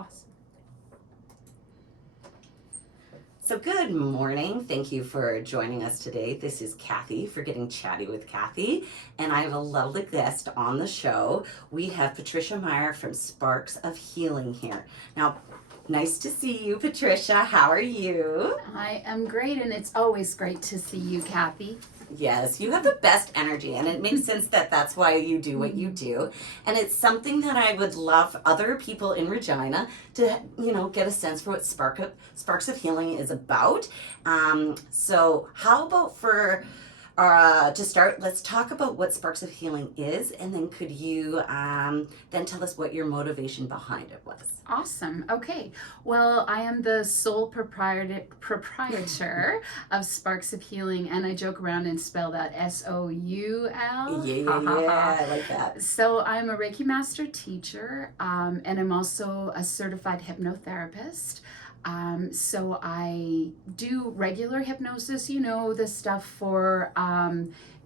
Awesome. So good morning. Thank you for joining us today. This is Kathy for Getting Chatty with Kathy, and I have a lovely guest on the show. We have Patricia Meier from Sparks of Healing here. Now, nice to see you, Patricia. How are you? I am great, and it's always great to see you, Kathy. Yes, you have the best energy, and it makes sense that that's why you do what you do. And it's something that I would love other people in Regina to, get a sense for what Sparks of Healing is about. So how about to start, let's talk about what Sparks of Healing is, and then could you then tell us what your motivation behind it was? Awesome. Okay. Well, I am the sole proprietor of Sparks of Healing, and I joke around and spell that Soul. Yeah, I like that. So I'm a Reiki master teacher, and I'm also a certified hypnotherapist. So I do regular hypnosis, the stuff for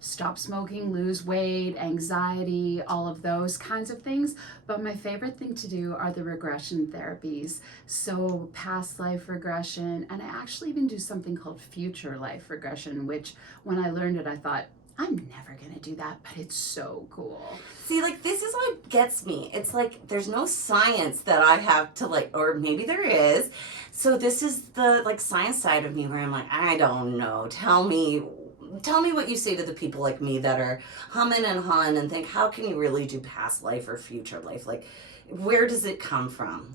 stop smoking, lose weight, anxiety, all of those kinds of things. But my favorite thing to do are the regression therapies. So past life regression, and I actually even do something called future life regression, which when I learned it, I thought, I'm never going to do that, but it's so cool. See, this is what gets me. It's like there's no science that I have to or maybe there is. So this is the science side of me where I'm like, I don't know. Tell me what you say to the people like me that are humming and hawing and think, how can you really do past life or future life? Where does it come from?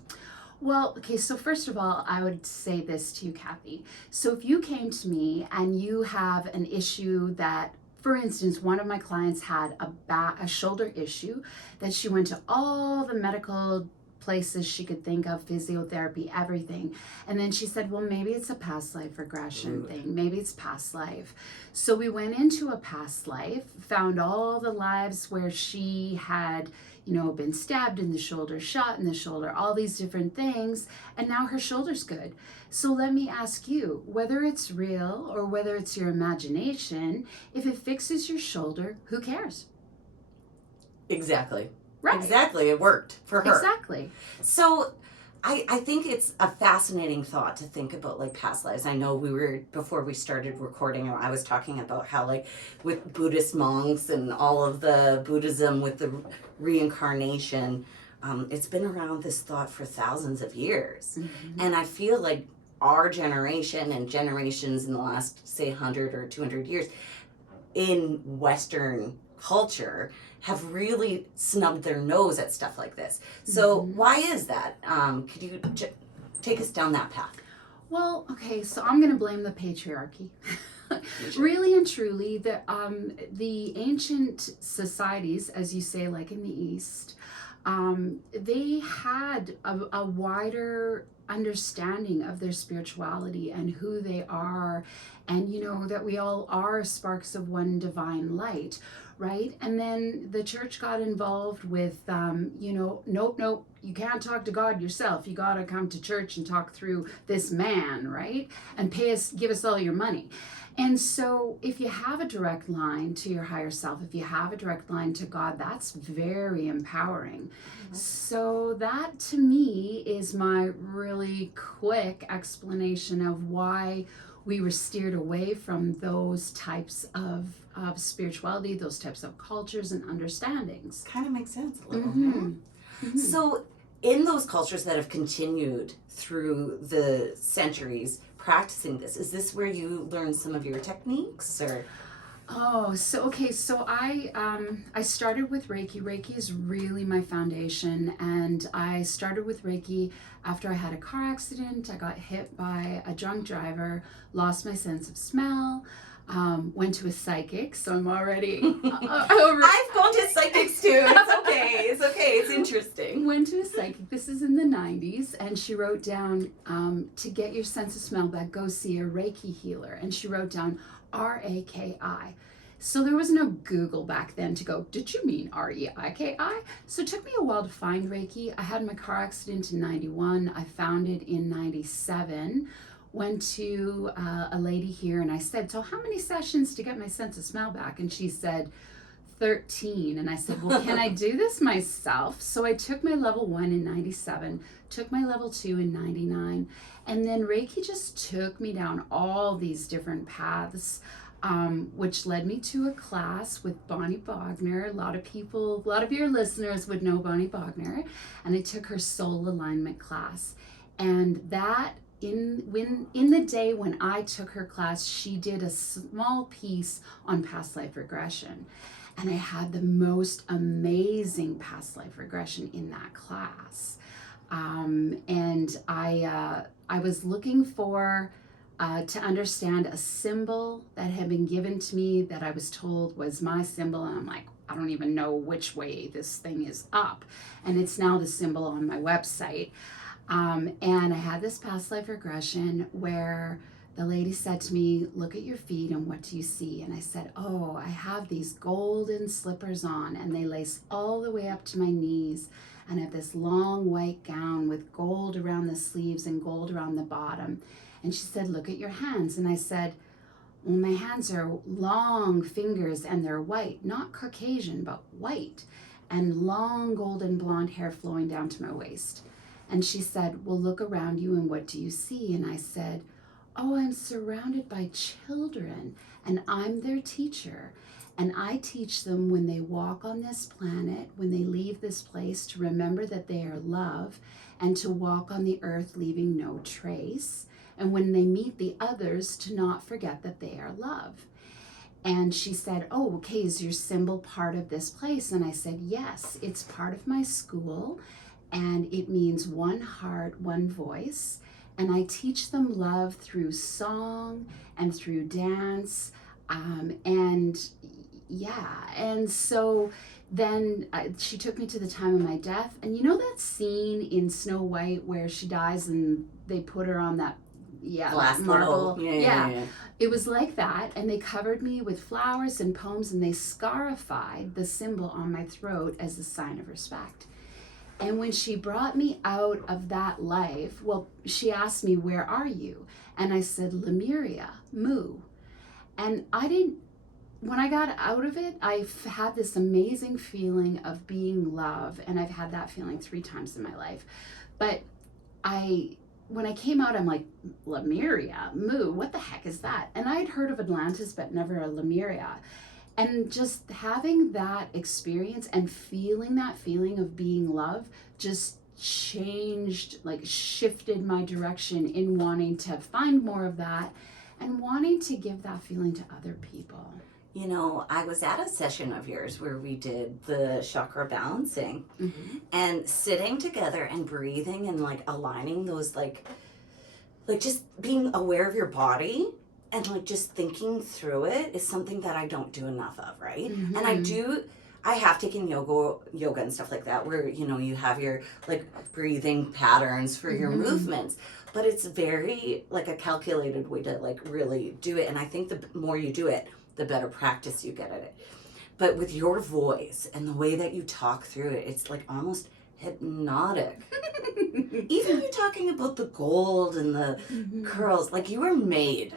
Well, okay, so first of all, I would say this to you, Kathy. So if you came to me and you have an issue that, for instance, one of my clients had a shoulder issue that she went to all the medical places she could think of, physiotherapy, everything. And then she said, well, maybe it's a past life regression thing. Maybe it's past life. So we went into a past life, found all the lives where she had, been stabbed in the shoulder, shot in the shoulder, all these different things. And now her shoulder's good. So let me ask you, whether it's real or whether it's your imagination, if it fixes your shoulder, who cares? Exactly. Right. Exactly. It worked for her. Exactly. So I think it's a fascinating thought to think about past lives. I know before we started recording, I was talking about how with Buddhist monks and all of the Buddhism with the reincarnation, it's been around this thought for thousands of years. Mm-hmm. And I feel like our generation and generations in the last, say, 100 or 200 years in Western culture have really snubbed their nose at stuff like this. So why is that? Could you take us down that path? Well, okay, so I'm going to blame the patriarchy. Sure. Really and truly, the ancient societies, as you say, like in the East, they had a wider understanding of their spirituality and who they are, and that we all are sparks of one divine light, right? And then the church got involved with nope, you can't talk to God yourself, you got to come to church and talk through this man, right? And give us all your money. And so if you have a direct line to your higher self, if you have a direct line to God, that's very empowering. Mm-hmm. So that to me is my really quick explanation of why we were steered away from those types of spirituality, those types of cultures and understandings. Kind of makes sense a little. Mm-hmm. Mm-hmm. So in those cultures that have continued through the centuries practicing this, is this where you learn some of your techniques, or? Oh, so I started with Reiki. Reiki is really my foundation, and I started with Reiki after I had a car accident. I got hit by a drunk driver, lost my sense of smell, went to a psychic, so I'm already I've gone to psychics too. It's okay. It's interesting. Went to a psychic. This is in the 90s, and she wrote down, to get your sense of smell back, go see a Reiki healer. And she wrote down R-A-K-I. So there was no Google back then to go, did you mean R-E-I-K-I? So it took me a while to find Reiki. I had my car accident in 91. I found it in 97. Went to a lady here, and I said, so how many sessions to get my sense of smell back? And she said, 13, and I said, well, can I do this myself? So I took my level 1 in 97, took my level 2 in 99, and then Reiki just took me down all these different paths, which led me to a class with Bonnie Bogner. A lot of your listeners would know Bonnie Bogner, and I took her soul alignment class. And that in the day when I took her class, she did a small piece on past life regression. And I had the most amazing past life regression in that class. And I was looking for to understand a symbol that had been given to me that I was told was my symbol. And I'm like, I don't even know which way this thing is up. And it's now the symbol on my website. And I had this past life regression where the lady said to me, look at your feet and what do you see? And I said, oh, I have these golden slippers on and they lace all the way up to my knees. And I have this long white gown with gold around the sleeves and gold around the bottom. And she said, look at your hands. And I said, well, my hands are long fingers and they're white, not Caucasian, but white, and long golden blonde hair flowing down to my waist. And she said, well, look around you and what do you see? And I said, oh, I'm surrounded by children and I'm their teacher. And I teach them when they walk on this planet, when they leave this place, to remember that they are love and to walk on the earth leaving no trace. And when they meet the others, to not forget that they are love. And she said, oh, okay, is your symbol part of this place? And I said, yes, it's part of my school. And it means one heart, one voice. And I teach them love through song and through dance. And so then she took me to the time of my death. And you know that scene in Snow White where she dies and they put her on that glass marble? Yeah. It was like that. And they covered me with flowers and poems and they scarified the symbol on my throat as a sign of respect. And when she brought me out of that life, well, she asked me, where are you? And I said, Lemuria, Mu. And when I got out of it, I've had this amazing feeling of being love. And I've had that feeling 3 times in my life. But when I came out, I'm like, Lemuria, Mu, what the heck is that? And I'd heard of Atlantis, but never a Lemuria. And just having that experience and feeling that feeling of being love just shifted my direction in wanting to find more of that and wanting to give that feeling to other people. You know, I was at a session of yours where we did the chakra balancing, and sitting together and breathing and aligning those just being aware of your body. And just thinking through it is something that I don't do enough of, right? Mm-hmm. And I have taken yoga and stuff like that where, you have your breathing patterns for your movements, but it's very a calculated way to really do it. And I think the more you do it, the better practice you get at it. But with your voice and the way that you talk through it, it's almost hypnotic. Even you talking about the gold and the curls, you were made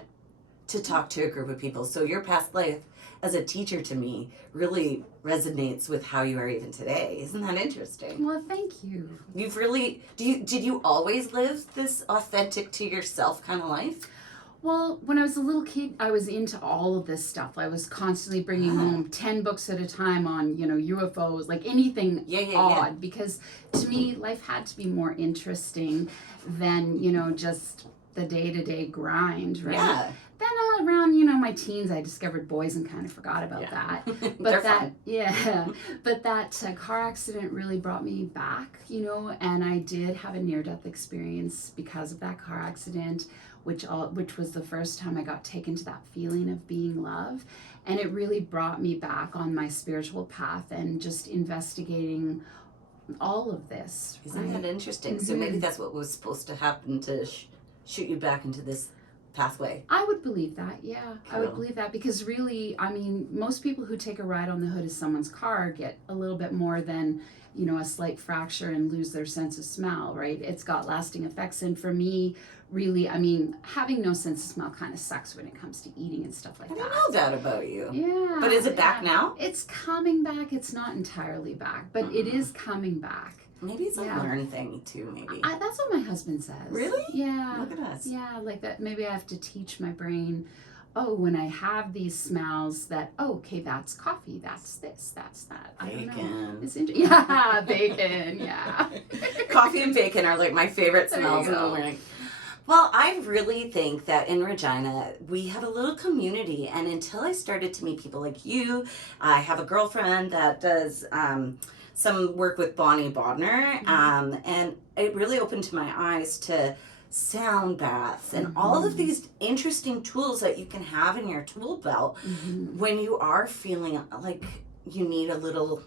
to talk to a group of people. So your past life as a teacher to me really resonates with how you are even today. Isn't that interesting? Well, thank you. You've really, did you always live this authentic to yourself kind of life? Well, when I was a little kid, I was into all of this stuff. I was constantly bringing home 10 books at a time on, UFOs, anything odd. Because to me, life had to be more interesting than, just the day-to-day grind, right? Yeah. Then around, my teens, I discovered boys and kind of forgot about that. But but that car accident really brought me back, and I did have a near-death experience because of that car accident, which was the first time I got taken to that feeling of being love. And it really brought me back on my spiritual path and just investigating all of this. Isn't that interesting? So maybe that's what was supposed to happen to shoot you back into this pathway. I would believe that, yeah. I would Cool. believe that because really, I mean, most people who take a ride on the hood of someone's car get a little bit more than, you know, a slight fracture and lose their sense of smell, right? It's got lasting effects. And for me, really, I mean, having no sense of smell kind of sucks when it comes to eating and stuff like I that. didn't know that about you. Yeah. But is it back now? It's coming back. It's not entirely back, but it is coming back. Maybe it's a Yeah. learned thing too, maybe. That's what my husband says. Really? Yeah. Look at us. Yeah, like that. Maybe I have to teach my brain, oh, when I have these smells that, oh, okay, that's coffee, that's this, that's that. I don't know. Bacon. It's interesting. Yeah, bacon, yeah. Coffee and bacon are like my favorite There you smells in the go. morning. Well, I really think that in Regina, we have a little community. And until I started to meet people like you, I have a girlfriend that does some work with Bonnie Bodner. And it really opened to my eyes to sound baths and all of these interesting tools that you can have in your tool belt when you are feeling like you need a little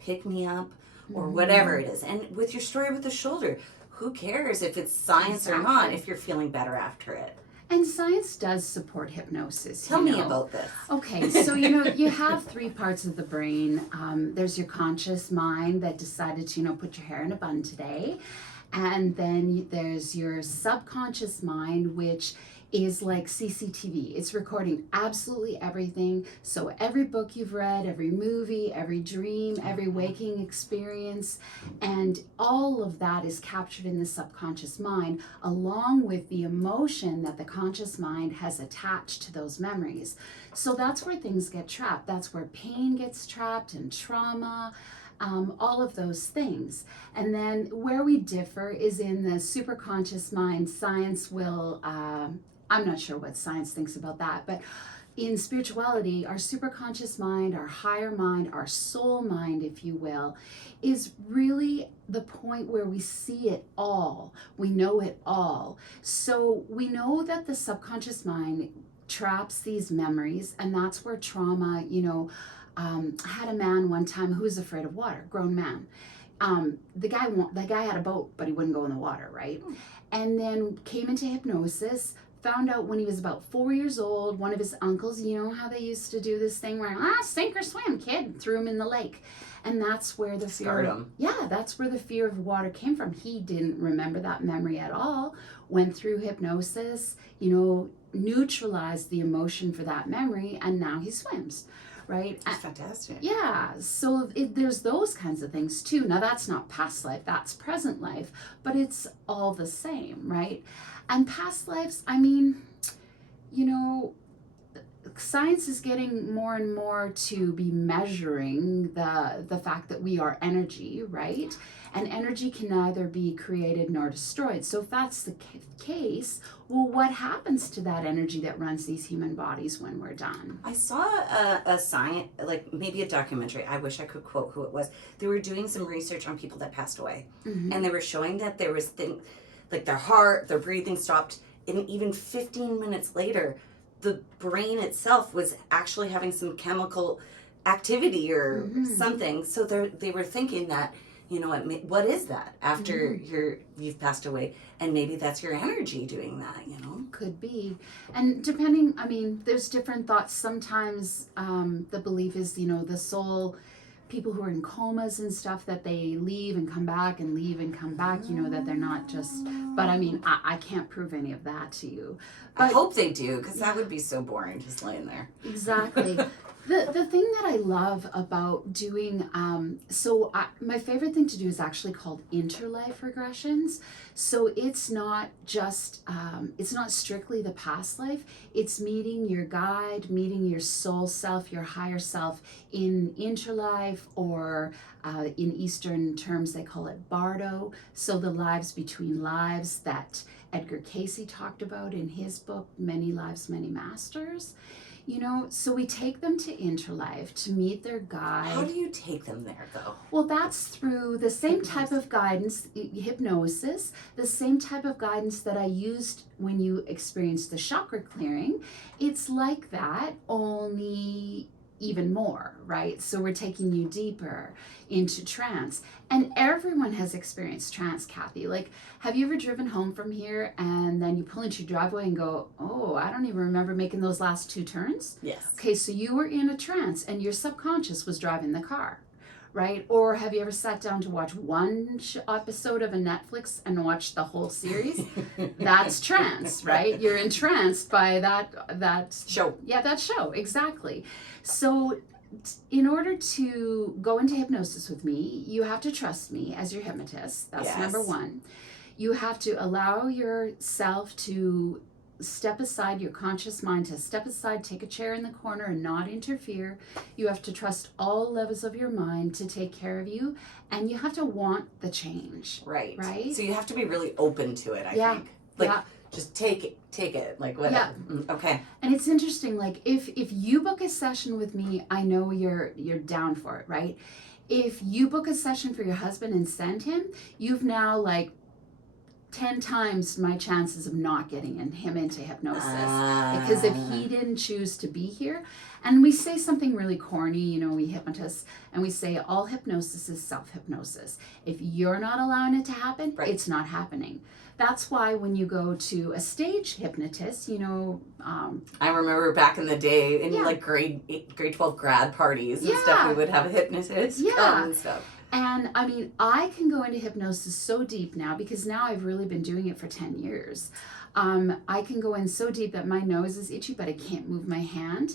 pick me up or whatever it is. And with your story with the shoulder, who cares if it's science or not if you're feeling better after it? And science does support hypnosis. Tell me about this. Okay, so you know, you have three parts of the brain. There's your conscious mind that decided to, you know, put your hair in a bun today. And then there's your subconscious mind, which is like CCTV. It's recording absolutely everything. So every book you've read, every movie, every dream, every waking experience, and all of that is captured in the subconscious mind, along with the emotion that the conscious mind has attached to those memories. So that's where things get trapped. That's where pain gets trapped and trauma. All of those things. And then where we differ is in the superconscious mind. Science will, I'm not sure what science thinks about that, but in spirituality, our superconscious mind, our higher mind, our soul mind, if you will, is really the point where we see it all. We know it all. So we know that the subconscious mind traps these memories, and that's where trauma, you know, I had a man one time who was afraid of water, grown man. The guy had a boat, but he wouldn't go in the water, right? And then came into hypnosis, found out when he was about 4 years old, one of his uncles, you know how they used to do this thing where, sink or swim, kid, threw him in the lake. And that's where the fear, that's where the fear of water came from. He didn't remember that memory at all, went through hypnosis, you know, neutralized the emotion for that memory, and now he swims. Right? That's fantastic. Yeah, so there's those kinds of things too. Now that's not past life, that's present life, but it's all the same, right? And past lives, I mean, you know, science is getting more and more to be measuring the fact that we are energy, right? And energy can neither be created nor destroyed. So if that's the case, well, what happens to that energy that runs these human bodies when we're done? I saw a science, like maybe a documentary. I wish I could quote who it was. They were doing some research on people that passed away. And they were showing that there was things like their heart, their breathing stopped. And even 15 minutes later, the brain itself was actually having some chemical activity or something. So they were thinking that, you know what is that after you've passed away? And maybe that's your energy doing that, you know? Could be. And depending, I mean, there's different thoughts. Sometimes the belief is, you know, the soul, people who are in comas and stuff, that they leave and come back and leave and come back, you know, that they're not just, but I mean, I can't prove any of that to you. But, I hope they do, because that would be so boring just laying there. Exactly. The thing that I love about doing, my favorite thing to do is actually called interlife regressions. So it's not just, it's not strictly the past life. It's meeting your guide, meeting your soul self, your higher self in interlife, or in Eastern terms, they call it bardo. So the lives between lives that Edgar Cayce talked about in his book, Many Lives, Many Masters. You know, so we take them to Interlife to meet their guide. How do you take them there, though? Well, that's through the same type of guidance, hypnosis, the same type of guidance that I used when you experienced the chakra clearing. It's like that, only even more, right? So we're taking you deeper into trance. And everyone has experienced trance, Kathy. Like, have you ever driven home from here and then you pull into your driveway and go, oh, I don't even remember making those last 2 turns? Yes. Okay, so you were in a trance and your subconscious was driving the car, right? Or have you ever sat down to watch one episode of a Netflix and watched the whole series? That's trance, right? You're entranced by that Show. Yeah, that show, exactly. So in order to go into hypnosis with me, you have to trust me as your hypnotist. That's Yes. number one. You have to allow yourself to step aside, your conscious mind to step aside, take a chair in the corner and not interfere. You have to trust all levels of your mind to take care of you, and you have to want the change. Right. Right? So you have to be really open to it, I Yeah. think. Like, Yeah. just take it, like whatever. Okay. And it's interesting, like if you book a session with me, I know you're down for it, right? If you book a session for your husband and send him, you've now like 10 times my chances of not getting him into hypnosis. Because if he didn't choose to be here, and we say something really corny, you know, we hypnotists, and we say all hypnosis is self-hypnosis. If you're not allowing it to happen, Right. it's not happening. That's why when you go to a stage hypnotist, you know, I remember back in the day in Yeah. like grade 12 grad parties and Yeah. stuff, we would have a hypnotist Yeah. come and stuff. and I mean, I can go into hypnosis so deep now because now I've really been doing it for 10 years. I can go in so deep that my nose is itchy, but I can't move my hand,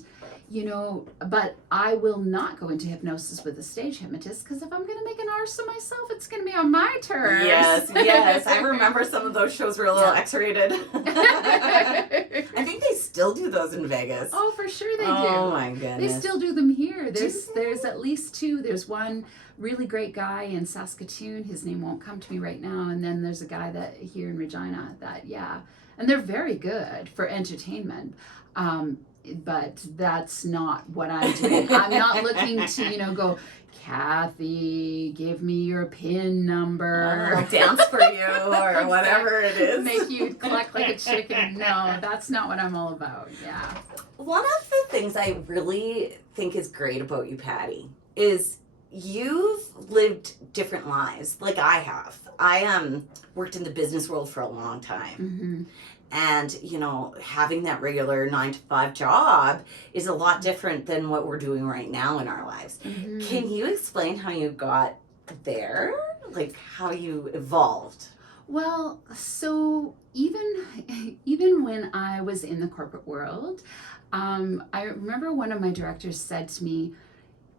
you know, but I will not go into hypnosis with a stage hypnotist because if I'm going to make an arse of myself, it's going to be on my terms. Yes. I remember some of those shows were a little Yeah. X-rated. I think they still do those in Vegas. Oh, for sure they do. Oh my They goodness. still do them here. Do There's at least 2. There's one really great guy in Saskatoon. His name won't come to me right now. And then there's a guy that here in Regina that, yeah. And they're very good for entertainment. But that's not what I'm doing. I'm not looking to, you know, go, Kathy, give me your PIN number. I'll dance for you or whatever it is. Make you cluck like a chicken. No, that's not what I'm all about. Yeah. One of the things I really think is great about you, Patty, is you've lived different lives like I have. I worked in the business world for a long time. Mm-hmm. And, you know, having that regular 9-to-5 job is a lot different than what we're doing right now in our lives. Mm-hmm. Can you explain how you got there? Like how you evolved? Well, so even when I was in the corporate world, I remember one of my directors said to me,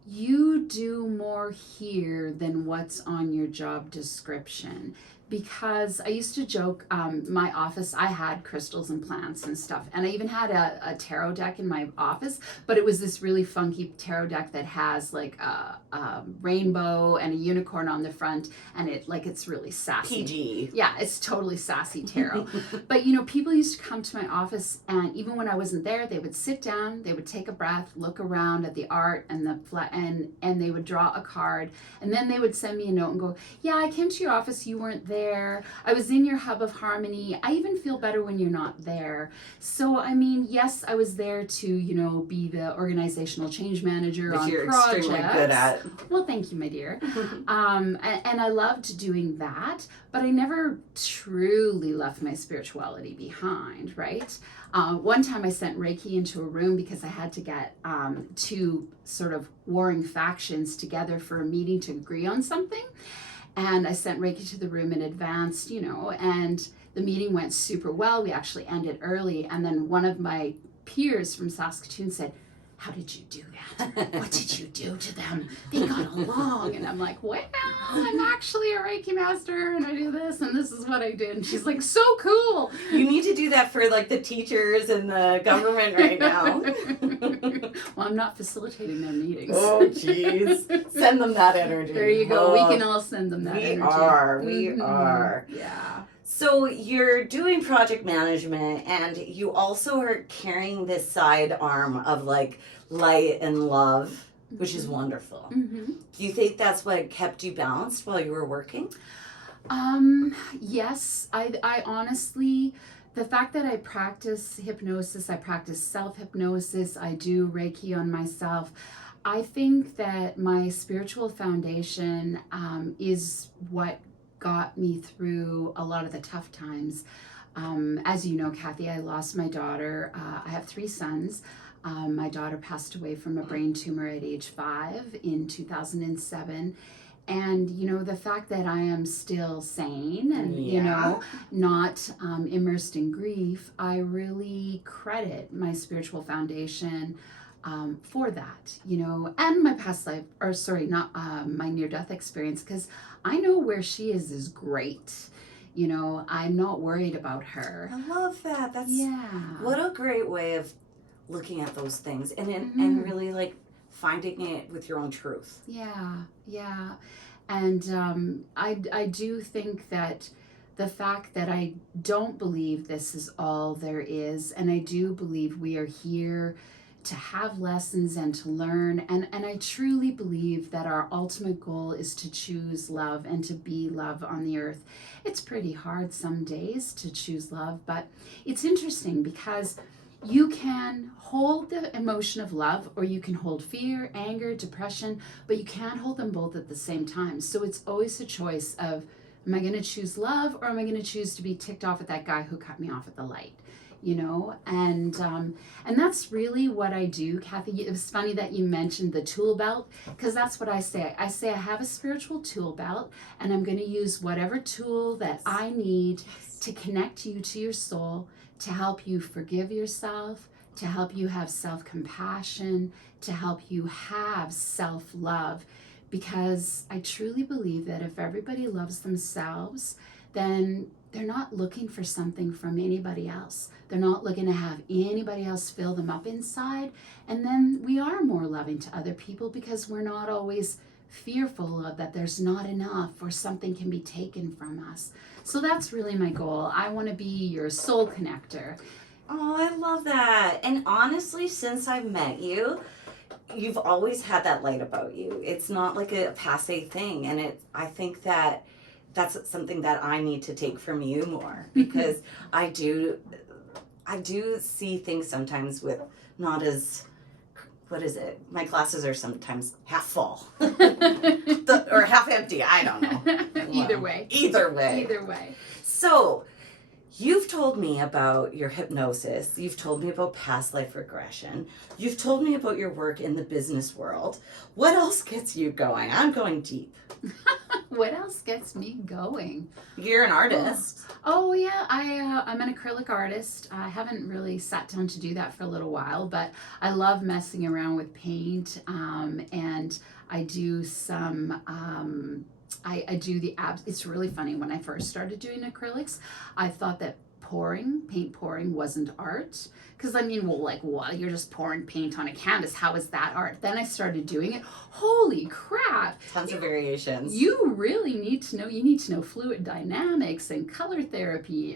you do more here than what's on your job description. Because I used to joke, my office, I had crystals and plants and stuff. And I even had a tarot deck in my office, but it was this really funky tarot deck that has like a rainbow and a unicorn on the front. And it's really sassy. PG. Yeah, it's totally sassy tarot. But, you know, people used to come to my office, and even when I wasn't there, they would sit down, they would take a breath, look around at the art and and they would draw a card. And then they would send me a note and go, yeah, I came to your office, you weren't there. I was in your hub of harmony. I even feel better when you're not there. So, I mean, yes, I was there to, you know, be the organizational change manager Which on you're projects. extremely good at. Well, thank you, my dear. And I loved doing that, but I never truly left my spirituality behind, right? One time I sent Reiki into a room because I had to get 2 sort of warring factions together for a meeting to agree on something. And I sent Reiki to the room in advance, you know, and the meeting went super well. We actually ended early. And then one of my peers from Saskatoon said, how did you do that? What did you do to them? They got along. And I'm like, well, I'm actually a Reiki master and I do this and this is what I did. And she's like, so cool. You need to do that for like the teachers and the government right now. Well, I'm not facilitating their meetings. Oh, jeez. Send them that energy. There you go. We can all send them that energy. We are. Yeah. So you're doing project management and you also are carrying this side arm of like light and love, which is wonderful. Mm-hmm. Do you think that's what kept you balanced while you were working? Yes, I honestly, the fact that I practice hypnosis, I practice self-hypnosis, I do Reiki on myself, I think that my spiritual foundation is what got me through a lot of the tough times. As you know, Kathy, I lost my daughter. I have 3 sons. My daughter passed away from a brain tumor at age 5 in 2007. And, the fact that I am still sane and, not immersed in grief, I really credit my spiritual foundation for that, and my past life, or sorry, not my near-death experience, because I know where she is great. I'm not worried about her. I love that. That's what a great way of looking at those things and really like finding it with your own truth. Yeah. And I do think that the fact that I don't believe this is all there is, and I do believe we are here to have lessons and to learn, and I truly believe that our ultimate goal is to choose love and to be love on the earth. It's pretty hard some days to choose love, but it's interesting because you can hold the emotion of love, or you can hold fear, anger, depression, but you can't hold them both at the same time. So it's always a choice of, am I going to choose love, or am I going to choose to be ticked off at that guy who cut me off at the light? And that's really what I do, Kathy. It was funny that you mentioned the tool belt, because that's what I say. I say I have a spiritual tool belt, and I'm going to use whatever tool that I need to connect you to your soul, to help you forgive yourself, to help you have self-compassion, to help you have self-love. Because I truly believe that if everybody loves themselves, then they're not looking for something from anybody else. They're not looking to have anybody else fill them up inside. And then we are more loving to other people because we're not always fearful of that there's not enough or something can be taken from us. So that's really my goal. I want to be your soul connector. Oh, I love that. And honestly, since I've met you, you've always had that light about you. It's not like a passé thing. And I think that that's something that I need to take from you more, because I do see things sometimes with not as, what is it? My glasses are sometimes half full or half empty. I don't know. Either way. So you've told me about your hypnosis. You've told me about past life regression. You've told me about your work in the business world. What else gets you going? I'm going deep. What else gets me going? You're an artist. Oh yeah, I'm an acrylic artist. I haven't really sat down to do that for a little while, but I love messing around with paint, and I do some. I do the abs. It's really funny. When I first started doing acrylics, I thought that paint pouring wasn't art. Because what? You're just pouring paint on a canvas. How is that art? Then I started doing it. Holy crap. Tons of variations. You really need to know. You need to know fluid dynamics and color theory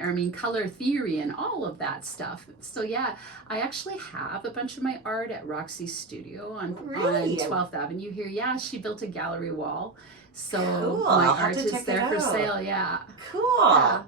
and all of that stuff. So yeah, I actually have a bunch of my art at Roxy's studio on 12th Avenue here. Yeah, she built a gallery wall. So cool. My art is there for sale. Yeah. Cool. Yeah.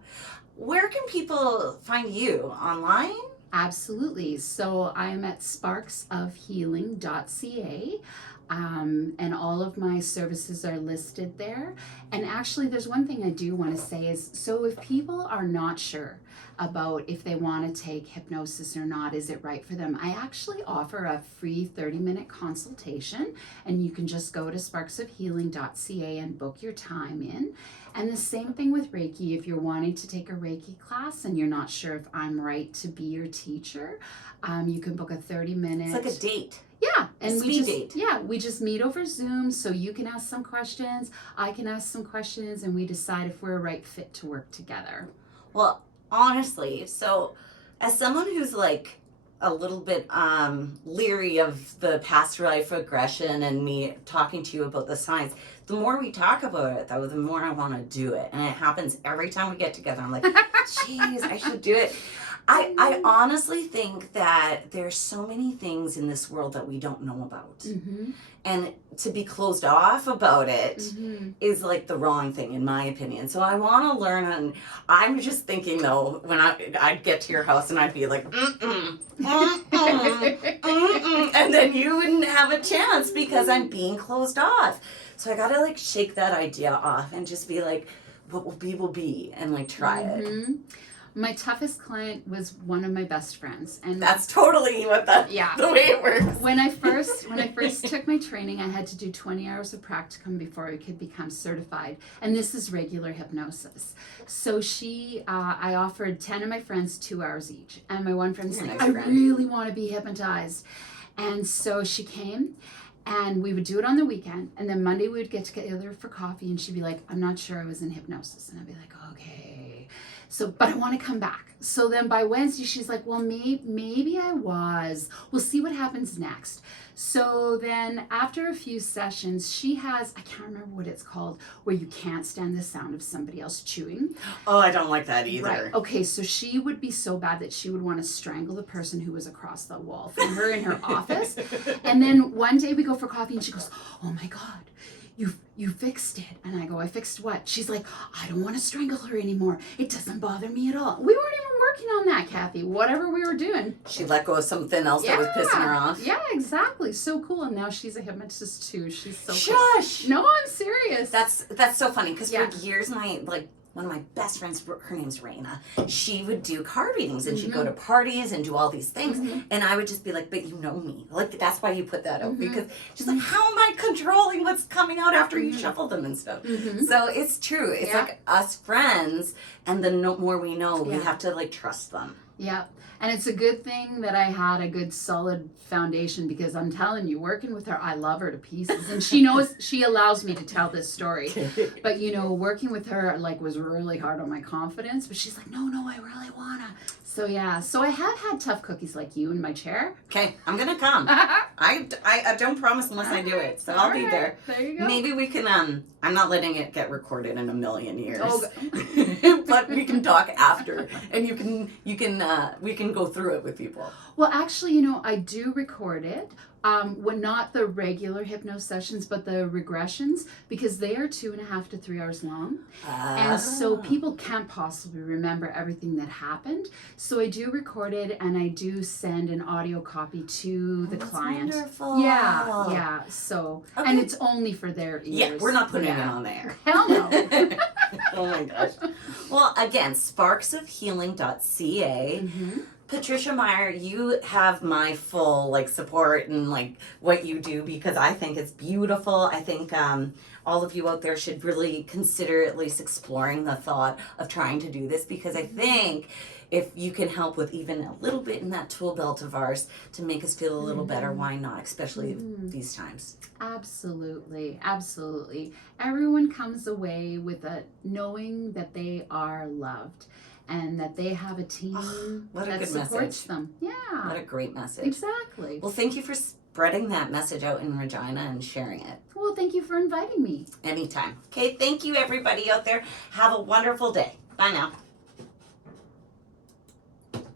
Where can people find you? Online? Absolutely. So I'm at sparksofhealing.ca. And all of my services are listed there. And actually, there's one thing I do want to say is, so if people are not sure about if they want to take hypnosis or not, is it right for them, I actually offer a free 30-minute consultation, and you can just go to sparksofhealing.ca and book your time in. And the same thing with Reiki. If you're wanting to take a Reiki class and you're not sure if I'm right to be your teacher, you can book a 30-minute. It's like a date. Yeah, and we just meet over Zoom, so you can ask some questions, I can ask some questions, and we decide if we're a right fit to work together. Well, honestly, so as someone who's like a little bit leery of the past life regression and me talking to you about the science, the more we talk about it, though, the more I want to do it. And it happens every time we get together. I'm like, geez, I should do it. I honestly think that there's so many things in this world that we don't know about. Mm-hmm. And to be closed off about it Mm-hmm. is like the wrong thing, in my opinion. So I want to learn. And I'm just thinking, though, when I'd get to your house and I'd be like, mm-mm, mm-mm, mm-mm, and then you wouldn't have a chance because I'm being closed off. So I got to like shake that idea off and just be like, what will be, and like try it. My toughest client was one of my best friends, and That's totally the way it works. When I first took my training, I had to do 20 hours of practicum before I could become certified, and this is regular hypnosis. So I offered 10 of my friends 2 hours each, and my one friend said, "I really want to be hypnotized," and so she came. And we would do it on the weekend, and then Monday we would get together for coffee, and she'd be like, "I'm not sure I was in hypnosis," and I'd be like, "Okay." So, but I want to come back. So then by Wednesday, she's like, "Well, maybe I was. We'll see what happens next." So then after a few sessions, she has, I can't remember what it's called, where you can't stand the sound of somebody else chewing. Oh, I don't like that either. Right. Okay, so she would be so bad that she would want to strangle the person who was across the wall from her in her office. And then one day we go for coffee and she goes, "Oh my God, you fixed it." And I go, "I fixed what?" She's like, "I don't want to strangle her anymore. It doesn't bother me at all." We weren't even working on that, Kathy. Whatever we were doing. She let go of something else that was pissing her off. Yeah, exactly. So cool. And now she's a hypnotist too. She's so Shush! Cool. No, I'm serious. That's so funny because for years one of my best friends, her name's Raina, she would do card readings and she'd go to parties and do all these things. And I would just be like, "But you know me. Like, that's why you put that out." Because she's like, "How am I controlling what's coming out after you shuffle them and stuff?" So it's true. It's like us friends, and the more we know, we have to like trust them. Yeah. And it's a good thing that I had a good solid foundation, because I'm telling you, working with her, I love her to pieces. And she knows, she allows me to tell this story. But, working with her, like, was really hard on my confidence. But she's like, no, I really wanna. So, yeah. So I have had tough cookies like you in my chair. Okay, I'm going to come. I don't promise unless I do it. So I'll be there. There you go. Maybe we can, I'm not letting it get recorded in a million years. Oh, but we can talk after, and we can go through it with people. Well, actually, I do record it. Not the regular hypno sessions, but the regressions, because they are 2.5 to 3 hours long. And so people can't possibly remember everything that happened. So I do record it, and I do send an audio copy to the client. Wonderful. Yeah. So, and it's only for their ears. Yeah, we're not putting it on there. Hell no. Oh my gosh. Well, again, sparksofhealing.ca. Patricia Meier, you have my full support and what you do, because I think it's beautiful. I think all of you out there should really consider at least exploring the thought of trying to do this, because I think if you can help with even a little bit in that tool belt of ours to make us feel a little better, why not, especially these times. Absolutely. Everyone comes away with a knowing that they are loved, and that they have a team that supports them. Yeah. What a great message. Exactly. Well, thank you for spreading that message out in Regina and sharing it. Well, thank you for inviting me. Anytime. Okay, thank you everybody out there. Have a wonderful day. Bye now.